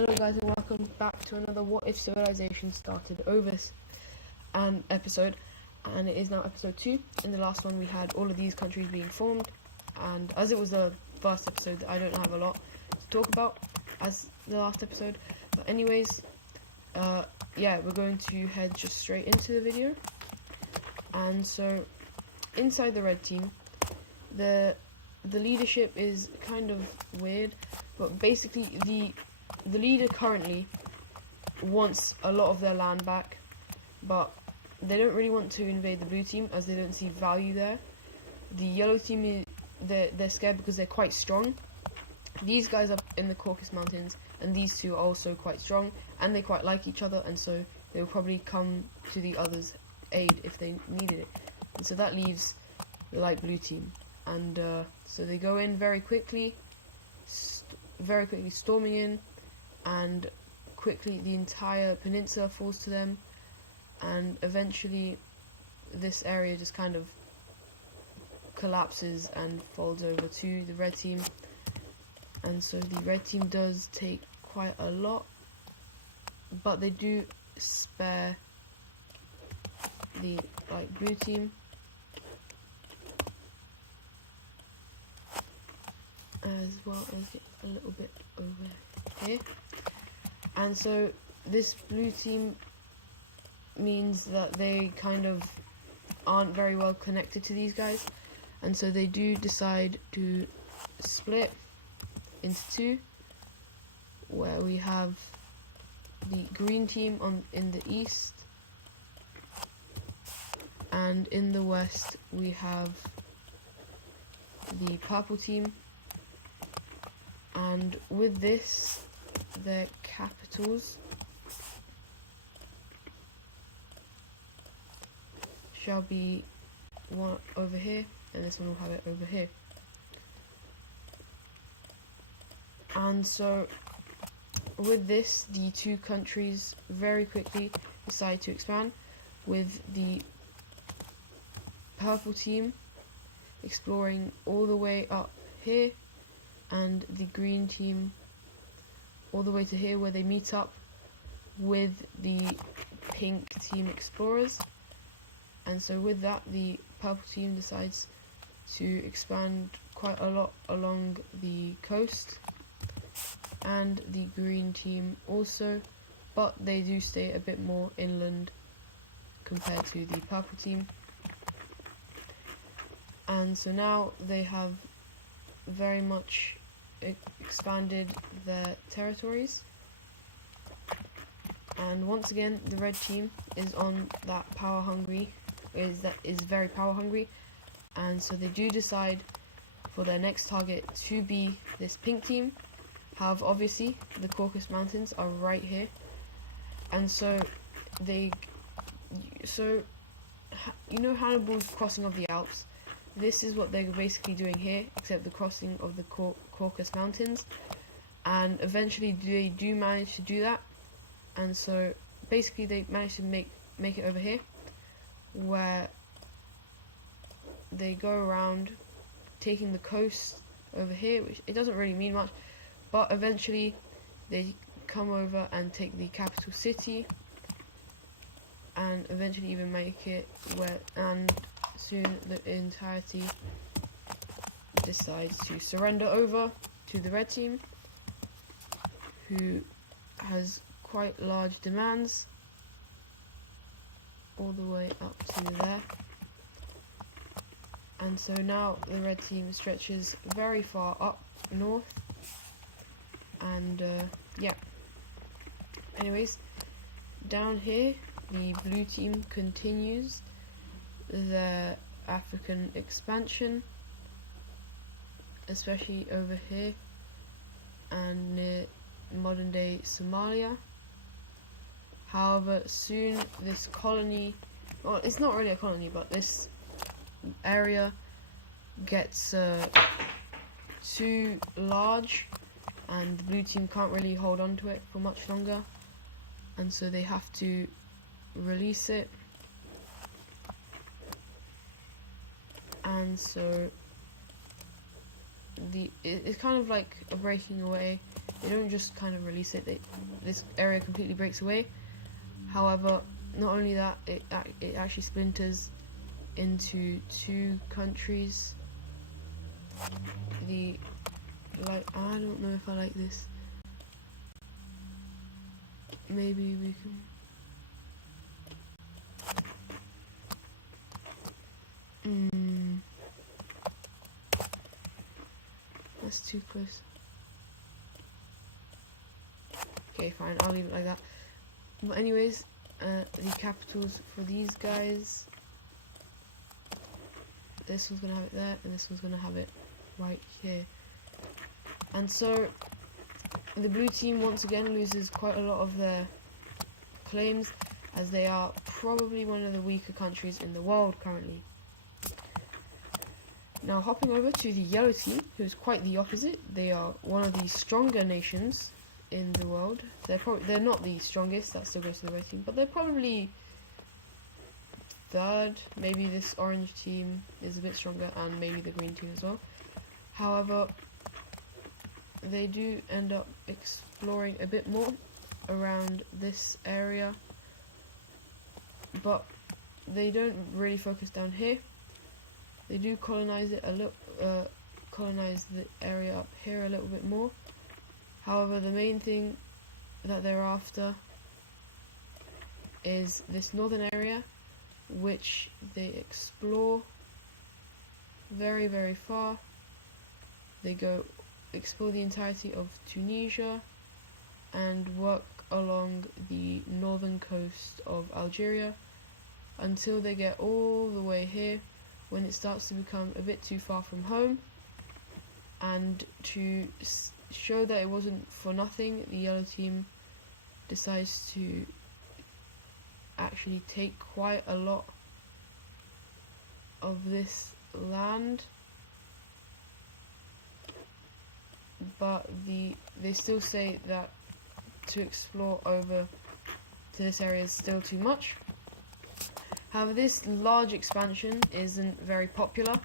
Hello guys and welcome back to another What If Civilization Started Over episode, and it is now episode 2. In the last one we had all of these countries being formed, and as it was the first episode I don't have a lot to talk about as the last episode, but anyways, yeah, we're going to head just straight into the video. And so inside the red team, the leadership is kind of weird, but basically the leader currently wants a lot of their land back, but they don't really want to invade the blue team as they don't see value there. The yellow team, they're scared because they're quite strong. These guys up in the Caucasus Mountains and these two are also quite strong, and they quite like each other, and so they will probably come to the others' aid if they needed it. And so that leaves the light blue team, and so they go in very quickly, storming in, and quickly the entire peninsula falls to them, and eventually this area just kind of collapses and folds over to the red team. And so the red team does take quite a lot, but they do spare the light blue team, as well as get a little bit over here. And so this blue team means that they kind of aren't very well connected to these guys, and so they do decide to split into two, where we have the green team in the east, and in the west we have the purple team. And with this, their capitals shall be one over here, and this one will have it over here. And so with this, the two countries very quickly decide to expand, with the purple team exploring all the way up here, and the green team all the way to here, where they meet up with the pink team explorers. And so with that, the purple team decides to expand quite a lot along the coast, and the green team also, but they do stay a bit more inland compared to the purple team. And so now they have very much expanded their territories, and once again the red team is on that is very power hungry, and so they do decide for their next target to be this pink team. However, obviously the Caucasus Mountains are right here, and so you know Hannibal's crossing of the Alps. This is what they're basically doing here, except the crossing of the Caucasus Mountains, and eventually they do manage to do that. And so basically they manage to make it over here, where they go around taking the coast over here, which it doesn't really mean much, but eventually they come over and take the capital city, and eventually even make it and soon the entirety decides to surrender over to the red team, who has quite large demands all the way up to there. And so now the red team stretches very far up north, and yeah, anyways, down here the blue team continues their African expansion, especially over here and near modern day Somalia. However, soon this colony, well, it's not really a colony, but this area gets too large, and the blue team can't really hold on to it for much longer, and so they have to release it. And so it's kind of like a breaking away They don't just kind of release it. This area completely breaks away. However, not only that, it actually splinters into two countries. I don't know if I like this. Maybe we can. That's too close. Okay, fine. I'll leave it like that. But anyways, the capitals for these guys. This one's gonna have it there, and this one's gonna have it right here. And so the blue team once again loses quite a lot of their claims, as they are probably one of the weaker countries in the world currently. Now hopping over to the yellow team, who's quite the opposite. They are one of the stronger nations in the world. They're not the strongest, that still goes to the red team, but they're probably third. Maybe this orange team is a bit stronger, and maybe the green team as well. However, they do end up exploring a bit more around this area, but they don't really focus down here. They do colonize it a little, colonize the area up here a little bit more. However, the main thing that they're after is this northern area, which they explore very, very far. They go explore the entirety of Tunisia and work along the northern coast of Algeria until they get all the way here, when it starts to become a bit too far from home. And to show that it wasn't for nothing, the yellow team decides to actually take quite a lot of this land, but they still say that to explore over to this area is still too much. However, this large expansion isn't very popular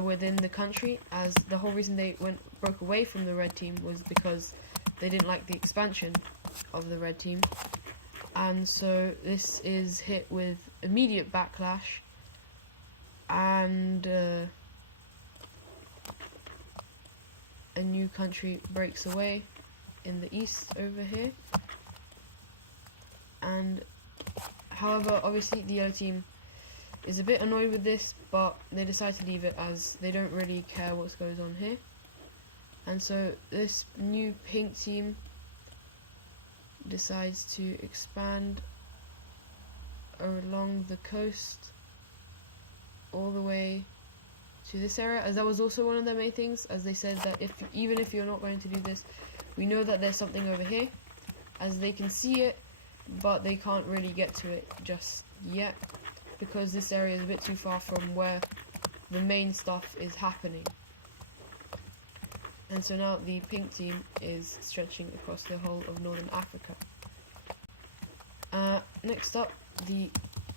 within the country, as the whole reason they broke away from the red team was because they didn't like the expansion of the red team. And so this is hit with immediate backlash, and a new country breaks away in the east over here. And however, obviously the yellow team is a bit annoyed with this, but they decide to leave it as they don't really care what goes on here. And so this new pink team decides to expand along the coast all the way to this area, as that was also one of their main things, as they said that even if you're not going to do this, we know that there's something over here, as they can see it, but they can't really get to it just yet because this area is a bit too far from where the main stuff is happening. And so now the pink team is stretching across the whole of northern Africa. Next up,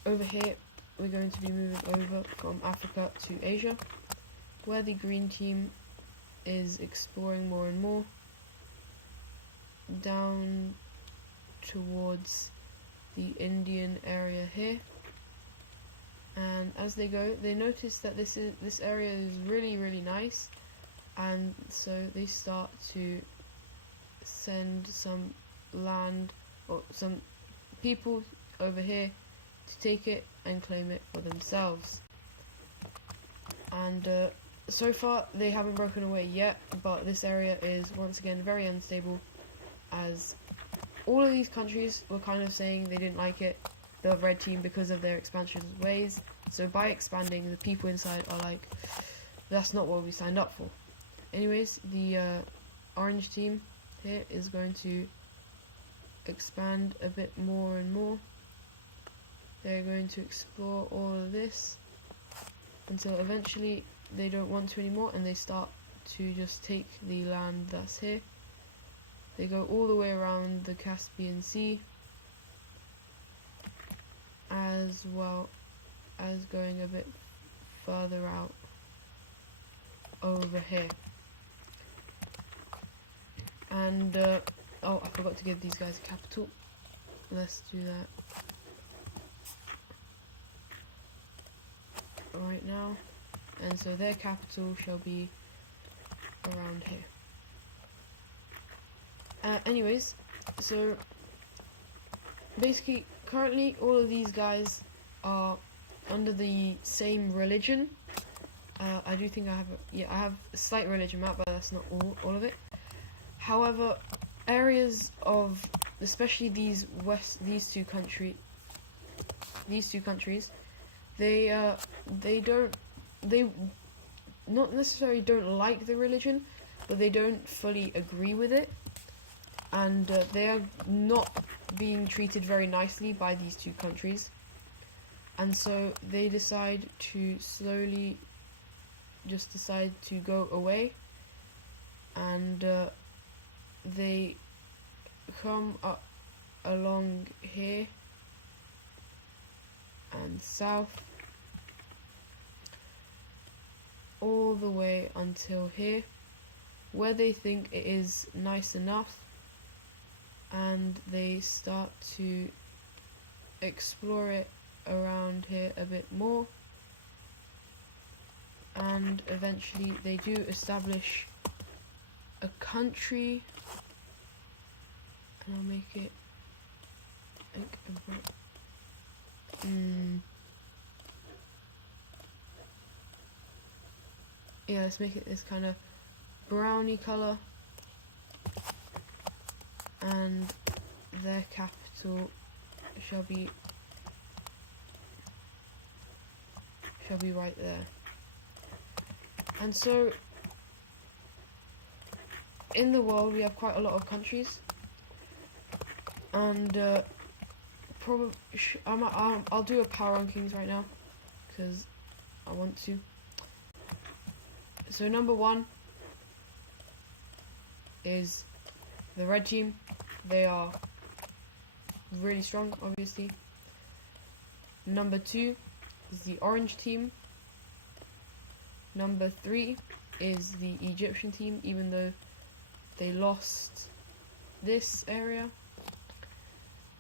over here we're going to be moving over from Africa to Asia, where the green team is exploring more and more down towards the Indian area here. And as they go, they notice that this area is really, really nice, and so they start to send some land or some people over here to take it and claim it for themselves. And so far they haven't broken away yet, but this area is once again very unstable, as all of these countries were kind of saying they didn't like it, the red team, because of their expansion ways. So by expanding, the people inside are like, that's not what we signed up for. Anyways, the orange team here is going to expand a bit more and more. They're going to explore all of this until eventually they don't want to anymore, and they start to just take the land that's here. They go all the way around the Caspian Sea, as well as going a bit further out over here. And oh, I forgot to give these guys a capital. Let's do that right now. And so their capital shall be around here. Anyways, so basically currently all of these guys are under the same religion. I do think I have a slight religion map, but that's not all of it. However, areas of especially these two countries, they not necessarily don't like the religion, but they don't fully agree with it, and they are not being treated very nicely by these two countries, and so they decide to slowly go away, and they come up along here and south all the way until here, where they think it is nice enough, and they start to explore it around here a bit more, and eventually they do establish a country, and I'll make it like yeah, let's make it this kind of browny color, and their capital shall be right there. And so in the world we have quite a lot of countries, and probably I'll do a power rankings right now because I want to. So number 1 is the red team. They are really strong, obviously. Number 2 is the orange team. Number 3 is the Egyptian team, even though they lost this area.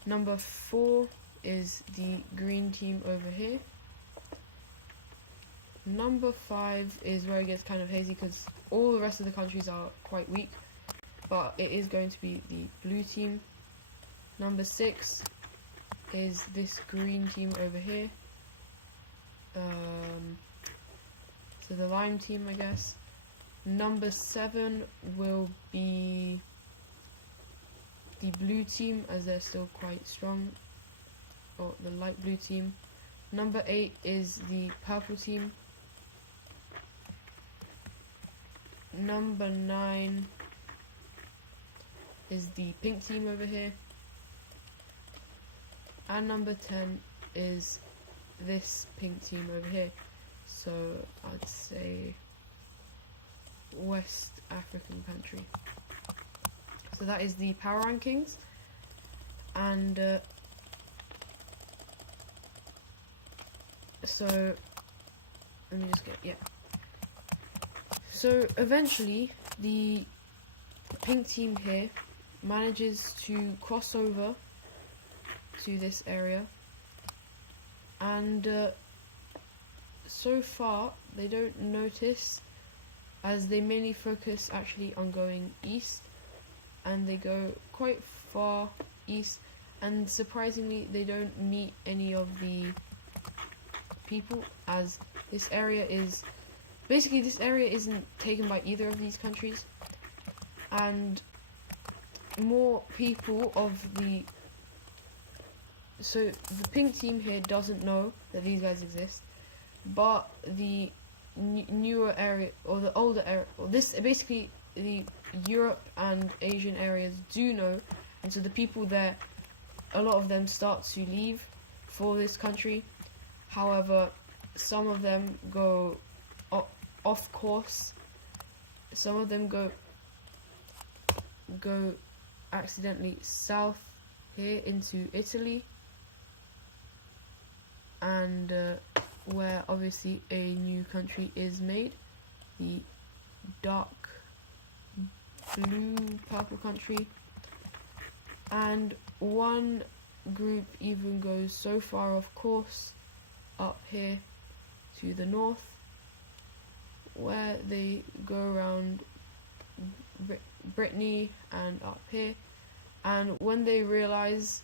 Number 4 is the green team over here. Number 5 is where it gets kind of hazy because all the rest of the countries are quite weak, but it is going to be the blue team. Number 6 is this green team over here. So the lime team, I guess. Number 7 will be the blue team, as they're still quite strong, or the light blue team. Number 8 is the purple team. Number 9 is the pink team over here. And number 10 is this pink team over here. So I'd say West African country. So that is the power rankings, and so let me just get so eventually the pink team here manages to cross over to this area, and so far they don't notice, as they mainly focus actually on going east, and they go quite far east, and surprisingly they don't meet any of the people, as this area isn't taken by either of these countries, and more people of the pink team here doesn't know that these guys exist, but the newer area, or the older area, or this basically the Europe and Asian areas do know, and so the people there, a lot of them start to leave for this country. However, some of them go off course. Some of them go accidentally south here into Italy, and where obviously a new country is made, the dark blue purple country, and one group even goes so far of course up here to the north, where they go around Brittany and up here, and when they realize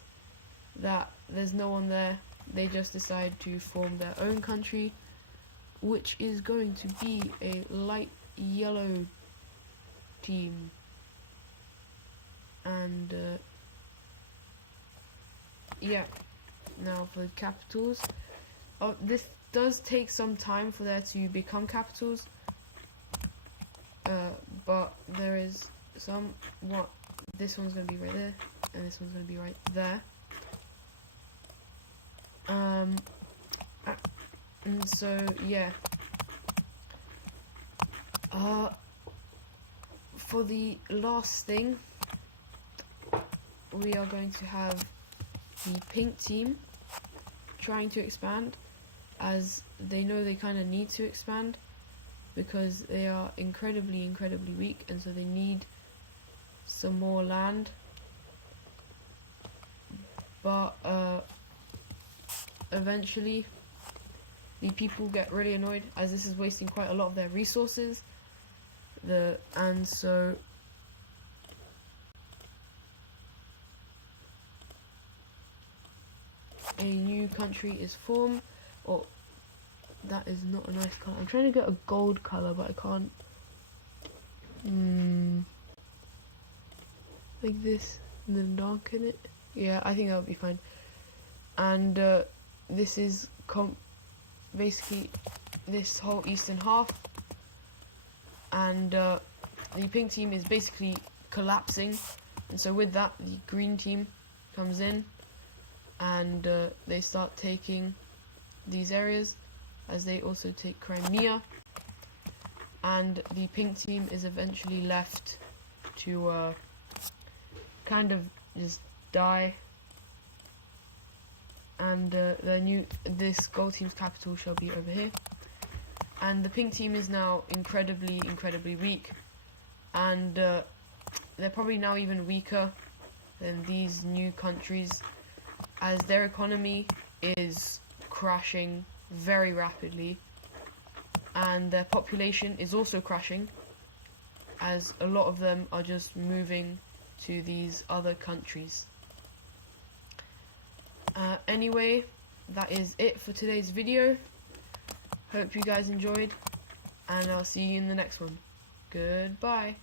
that there's no one there, they just decide to form their own country, which is going to be a light yellow team. And yeah, now for the capitals. This does take some time for there to become capitals, but there is some. This one's going to be right there, and this one's going to be right there. And so yeah, for the last thing, we are going to have the pink team trying to expand, as they know they kind of need to expand because they are incredibly weak, and so they need some more land. But eventually the people get really annoyed, as this is wasting quite a lot of their resources. And so a new country is formed. Or that is not a nice color. I'm trying to get a gold color, but I can't. Like this, and then darken it. Yeah, I think that would be fine. And this is basically this whole eastern half, and the pink team is basically collapsing, and so with that the green team comes in, and they start taking these areas, as they also take Crimea, and the pink team is eventually left to kind of just die. And this gold team's capital shall be over here. And the pink team is now incredibly weak, and they're probably now even weaker than these new countries, as their economy is crashing very rapidly, and their population is also crashing, as a lot of them are just moving to these other countries. Anyway, that is it for today's video. Hope you guys enjoyed, and I'll see you in the next one. Goodbye.